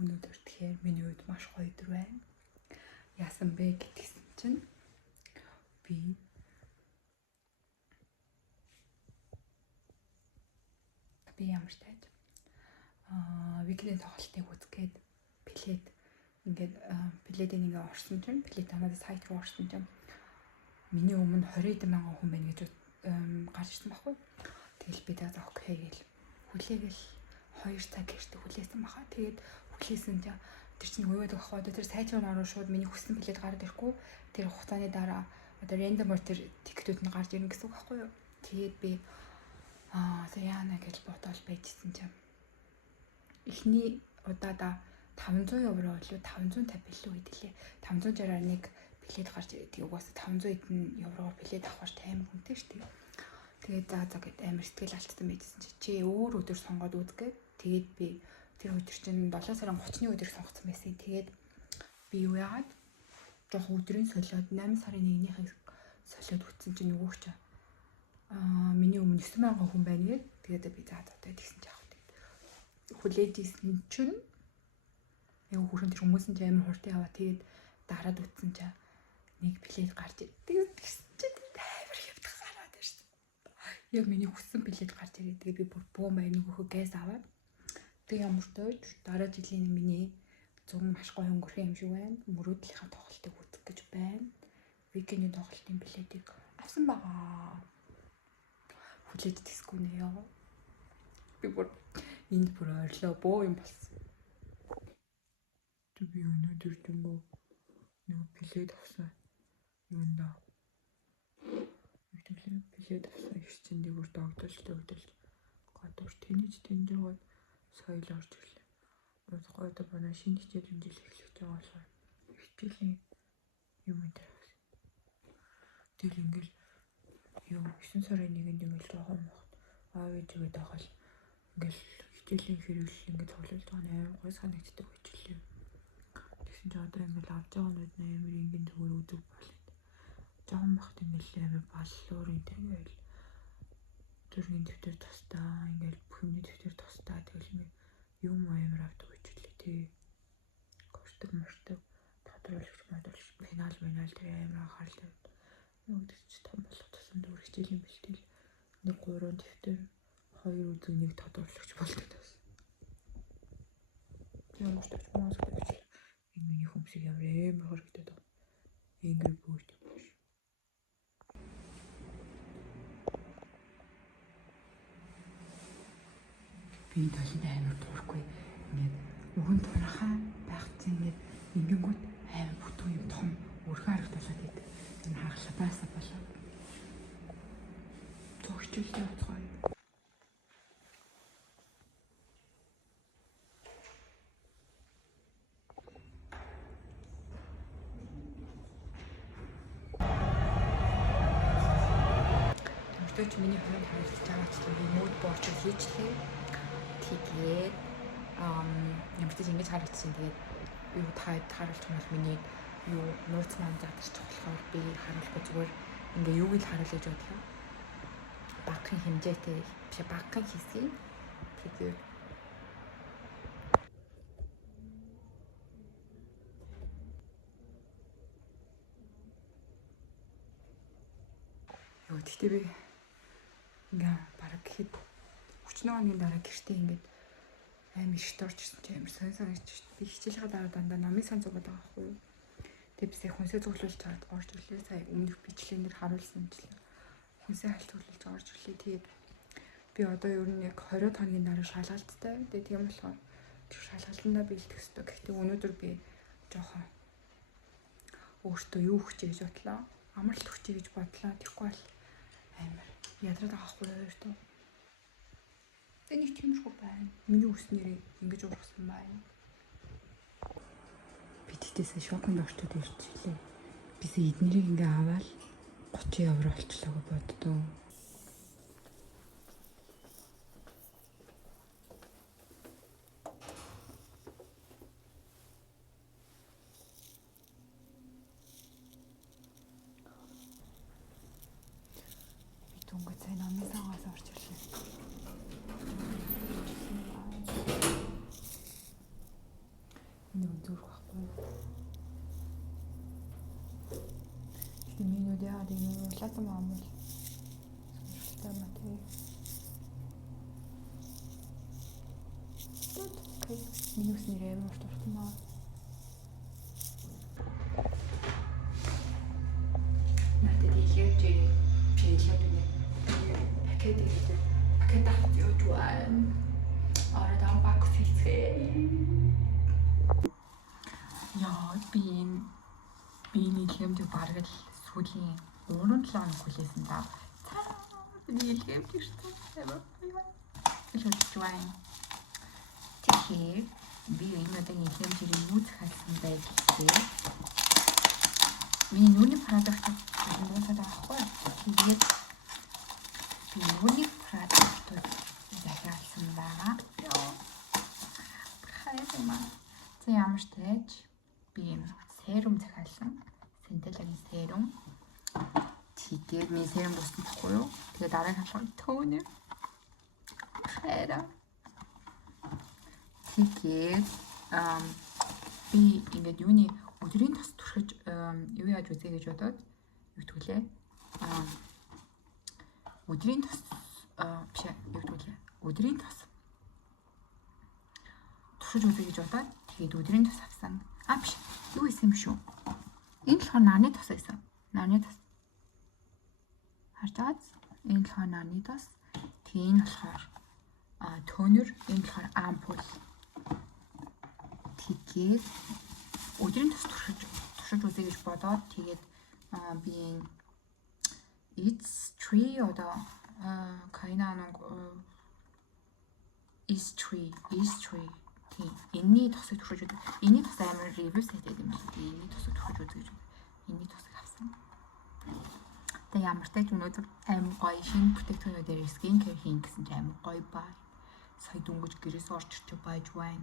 Өнөөдөр тэгэхээр миний үед маш гоё өдөр байна. Яасан бэ гэдгсэн чинь би ямар ч тааж викенд тоглолтыг үзгээд плед ингээд пледийн ингээ орсон чинь плед танаас сайт руу орсон чинь миний өмнө 20 мянган хүн байна гэж гарч ирсэн байхгүй. Тэгэл би даа окей гэл хүлээгээл 2 цаг гэртээ хүлээсэн баха. Тэгээд хүлээсэн чинь тэр чинь өөд өгөх одоо тэр сайт руу ороод шууд миний хүссэн плед гараад ирэхгүй. Тэр хугацааны дараа одоо рандомор тэр тикетүүд нь гарч ирнэ гэсэн үг байхгүй юу. Тэгээд би яана гэж бодоод байжсэн чинь эхний удаадаа 500 евро болоо 550 билүү хэдэлээ 560-аар нэг билет гарч ирээд угаасаа 500 эдэн евроор билет авах ч тайм хүнтэй шүү дээ. Тэгээд за гэд амар сэтгэл алдсан байжсэн чи өөр өдөр сонгоод үзгээд тэгээд би тэр өдөр чинь 7 сарын 30-ны өдөр сонгоцсон байсан. Тэгээд би юу яагаад жоох өдрийн солиод 8 сарын 1-ний солиод үтсэн чинь нөгөөч миний өмнө 90000 хүн байна гээд тэгээд би за тэгсэн чи яах вэ. Хүлээж исэн чинь яг хүрэн тэр хүмүүс нь амар хурдан яваа. Тэгээд дараад үтсэн чи нэг билет гарч ирээд тэгээд тэгсэн чи амар хөвдөх гараад ирсэн. Яг миний хүссэн билет гарч ирээд тэгээд би бүр бөө маяг нөгөөхөө гэс аваад тэг ямар ч тойж дараа жилийн миний 100 маш гоё өнгөрөх юм шиг байна. Мөрөөдлийнхаа тоглолтыг үзэх гэж байна. Викений тоглолтын билетийг авсан байгаа. Хүлээж тэсгүй нэ яа. Би бүр энд бүр ойрлоо бөө юм болсон. Тэг би өнөөдөр дөнгөө нэг билет авсан. Юунда. Билет авсан их чинь бүр догдолж гадуур тэнэж жагаад соёл орж ирлээ. Гой одоо манай шинэ хичээлийн жил эхлэж байгаа болохоор хичээлийн юм дээр авсан. Тэгэл ингээл юу 9 сарын 1-нд ингээл жоохон аав ээжгээ дагаал ингээл хичээлийн хэрэглэл ингээд тоглож байгаа нь амар гой санагддаг хичээлээ. Тэгсэн чинь одоо ингээл авч байгаа нүд амар ингийн зүгээр үзэг болоод жоохон бахт ингээл амар баллуур ингээл төргийн дэвтэр тустаа ингээл бүхний дэвтэр тустаа тэгэл юм амар авдаг хичээлээ тий. Гортог мортог тодруулагч модулч финал тэр амар анхаарлаа. Нөгөөдөж том болох тусам дөр хичээлийн бэлтгэл нэг 3 дэвтэр 2 үзэг нэг тодруулагч болдог тас. Ямар ч тач моос гэж энэ миний хүмүүсийг амар хоригдоод байгаа. Энгэр бүгд биш. Би талын амар туурахгүй ингээд уган турхаа байх чинь ингээд ингэнгүүт амар бүтэн юм том өргөн харагдуулаад байдаг. Энэ хаглаа байсаа болоо. Зогсчихлээ уцгаа. Өчигдөр ч миний хувьд харагдаж байгаа ч тийм мод борч хийчлээ. Тэгээд ямар ч ингэж харагдсан. Тэгээд юу харуулж байгаа миний юу нууц маань задарч болохоор би харуулахгүй зүгээр ингээ юуг л харуулж бодлоо. Багахан хэмжээтэй биш багахан хийсэн. Тэгээд ёо тэгтээ би ингээ бараг гэхэд 30 оны дараа гэртээ ингээд амар ихт орж ирсэн чи амар санагдаж байна. Би хичээлийнхаа дараа дандаа намын сан зугаад байгаа байхгүй юу. Тэгээ бисээ хүнсээ цуглуулж чад орж ирлээ. Сая өмнөх бичлэгнэр харуулсан юмчлаа. Хүнсээ халт цуглуулж орж ирлээ. Тэгээд би одоо ер нь яг 20 хоногийн дараа шалгалттай. Тэгээд тийм болохоор тэр шалгалтандаа бэлдэх ёстой. Гэхдээ өнөөдөр би жоохон өөртөө юу хүчээ гэж бодлоо. Амралт хүчээ гэж бодлоо. Тэгэхгүй бол амар ядраад байгаа байхгүй юу өөртөө. Энийг тиймэрхүү байна. Миний үснээрээ ингэж уурсан байна. Би тэгтээсээ шоконд орчод ирчихлээ. Бисээ эднэрийг ингээ аваад 30 евро олчлоо гэж боддоо. Би түнгээ цай намын сангаас орж ирлээ. Минут яа тийм улаатан амул. Сонирхолтой мат. Окей. Минус нэрээ маш дуртамаа. Надад ихэж пилээд үнэ. Пакет авч явж байна. Ороод бакс хийцгээ. Яа биний хэлхэмд бараг л сүүлийн 3-7 хоног хүлээсэн даа. Биний хэлхэмд шүү дээ. Хэлж байна. Тэгэхээр би энэ удаагийн хэлхэмжийг юу захиалсан бэ гэхээр миний нүуний продукт дуусаад байхгүй. Тэгээд би нүуний продукт захиалсан байгаа. Хайрмаа. Тэг ямар ч тааж би юм серум захиалсан. Синтелагийн серум. Тэгээд миний серум дуусчихгүй юу? Тэгээд дараагийн хаалга тонер. Хайраа. Тэгээд би ингээд юуны өдрийн тас туршиж юу яаж үзье гэж бодоод юу тгүүлээ. Өдрийн тас биш юу тгүүлээ. Өдрийн тас туршиж үзье гэж бодоод тэгээд өдрийн тас авсан. Биш юу хийсэн юм шүү. Энэ болохоор нарны тас байсан. Нарны тас. Харж байгаа. Энэ болохоор нарны тас. Тэгээд энэ болохоор тонер, энэ болохоор ампул. Тэгээд өдрийн тас туршиж үзье гэж бодоод тэгээд би It's tree одоо кайнанг is tree тийм энэний тосыг туршиж үзье. Энэний тос амар review сайтай юм шиг тийм энэний тосыг туршиж үзье гэж энэний тосыг авсан. Тэгээд ямар ч тач өнөөдөр амар гоё шинэ бүтээгдэхүүнүүдээр skin care хийн гэсэн чинь амар гоё бай. Сая дүнгэж гэрээс орж ирчих байж байна.